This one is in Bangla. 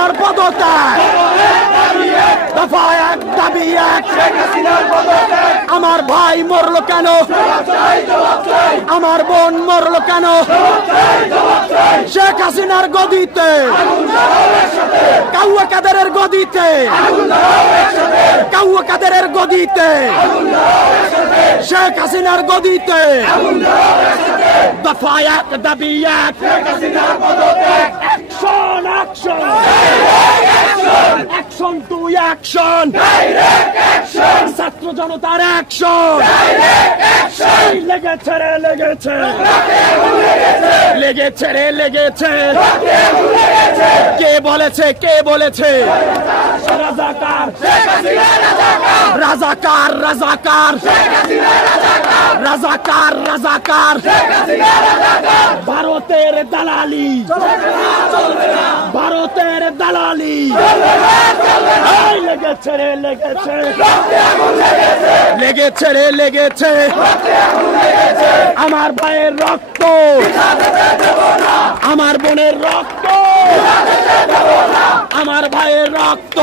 হাসিনার পদত্যাগ, দফা এক দাবি এক, আমার ভাই মরলো কেন, আমার বোন মরলো কেন, শেখ হাসিনার গদিতে, কাউয়া কাদেরের গদিতে, কাউয়া কাদেরের গদিতে, শেখ হাসিনার গদিতে, দফা এক দাবি এক, action action action to action, ছাত্র জনতার অ্যাকশন, লেগেছে রে লেগেছে, লেগেছে রে লেগেছে, কে বলেছে কে বলেছে, রাজাকার রাজাকার রাজাকার রাজাকার রাজাকার, ভারতের দালালি, ভারতের দালালি, লেগেছে রে লেগেছে, লেগেছে রে লেগেছে, আমার ভাইয়ের রক্ত, আমার বোনের রক্ত, আমার ভাইয়ের রক্ত